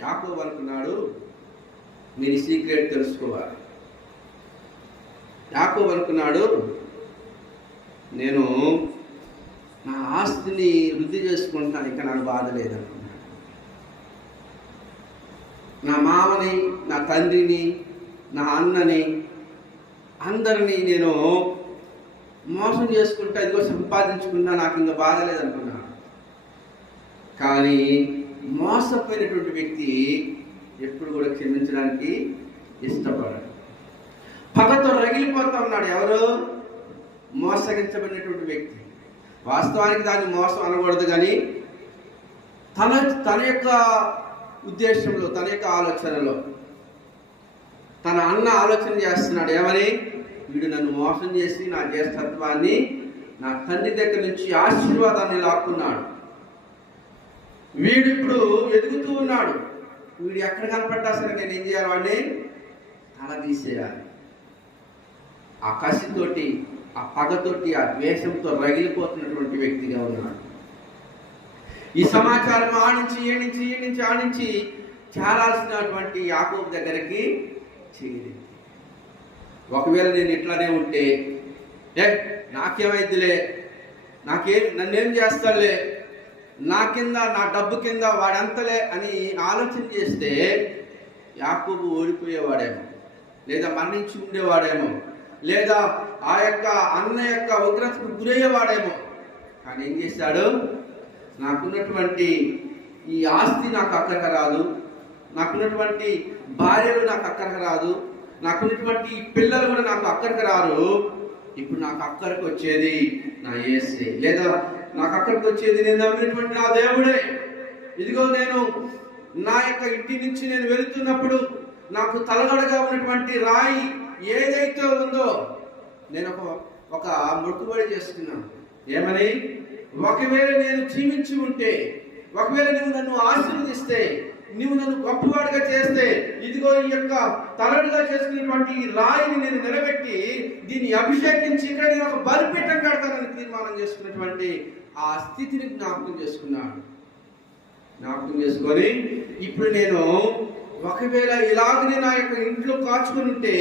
యాకోబు అనుకున్నాడు మీరు సీక్రెట్ తెలుసుకోవాలి. యాకోబు అనుకున్నాడు నేను నా ఆస్తిని వృద్ధి చేసుకుంటాను ఇక నాకు బాధ లేదనుకున్నాడు నా మామని నా తండ్రిని నా అన్నని అందరినీ నేను మోసం చేసుకుంటా ఇదిగో సంపాదించుకున్నా నాకు ఇంకా బాధ లేదనుకున్నాను కానీ మోసపోయినటువంటి వ్యక్తి ఎప్పుడు కూడా క్షమించడానికి ఇష్టపడడు. పగతో రగిలిపోతా ఉన్నాడు ఎవరు? మోసగించబడినటువంటి వ్యక్తి. వాస్తవానికి దాన్ని మోసం అనకూడదు కానీ తన తన యొక్క ఉద్దేశంలో తన యొక్క ఆలోచనలో తన అన్న ఆలోచన చేస్తున్నాడు ఏమని? వీడు నన్ను మోసం చేసి నా జ్యేష్ఠత్వాన్ని నా తండ్రి దగ్గర నుంచి ఆశీర్వాదాన్ని లాక్కున్నాడు. వీడు ఇప్పుడు ఎదుగుతూ ఉన్నాడు. వీడు ఎక్కడ కనపడ్డా సరే నేను ఏం చేయాలి? వాడిని తల తీసేయాలి. ఆ కసితోటి ఆ పగతోటి ఆ ద్వేషంతో రగిలిపోతున్నటువంటి వ్యక్తిగా ఉన్నాడు. ఈ సమాచారం ఆడించి ఏడించి ఏడించి ఆడించి చేరాల్సినటువంటి యాకోబు దగ్గరికి చేరింది. ఒకవేళ నేను ఇట్లానే ఉంటే ఏ నాకేమైద్దిలే నాకేం నన్నేం చేస్తానులే? నా కింద నా డబ్బు కింద వాడంతలే అని ఆలోచన చేస్తే యాకోబు ఓడిపోయేవాడేమో లేదా మరణించి ఉండేవాడేమో లేదా ఆ యొక్క అన్న యొక్క ఉగ్రతకు గురయ్యేవాడేమో. కానీ ఏం చేశాడు? నాకున్నటువంటి ఈ ఆస్తి నాకు అక్కడికి రాదు నాకున్నటువంటి భార్యలు నాకు అక్కడికి రాదు నాకున్నటువంటి పిల్లలు కూడా నాకు అక్కడికి రారు. ఇప్పుడు నాకు అక్కడికి వచ్చేది నా ఏసే లేదా నాకు అక్కడికి వచ్చేది నేను నమ్మినటువంటి నా దేవుడే. ఇదిగో నేను నా యొక్క ఇంటి నుంచి నేను వెళుతున్నప్పుడు నాకు తలగడగా ఉన్నటువంటి రాయి ఏదైతే ఉందో నేను ఒక ఒక మొక్కుబడి చేసుకున్నాను. ఏమని? ఒకవేళ నేను జీవించి ఉంటే ఒకవేళ నువ్వు నన్ను ఆశీర్వదిస్తే నువ్వు నన్ను గొప్పవాడిగా చేస్తే ఇదిగో ఈ యొక్క తలడుగా చేసుకున్నటువంటి ఈ రాయిని నేను నిలబెట్టి దీన్ని అభిషేకించి ఇక్కడ నేను ఒక బలిపీఠం కడతానని తీర్మానం చేసుకున్నటువంటి ఆ స్థితిని జ్ఞాపకం చేసుకున్నాడు. జ్ఞాపకం చేసుకొని ఇప్పుడు నేను ఒకవేళ ఇలాగనే నా యొక్క ఇంట్లో కాచుకుని ఉంటే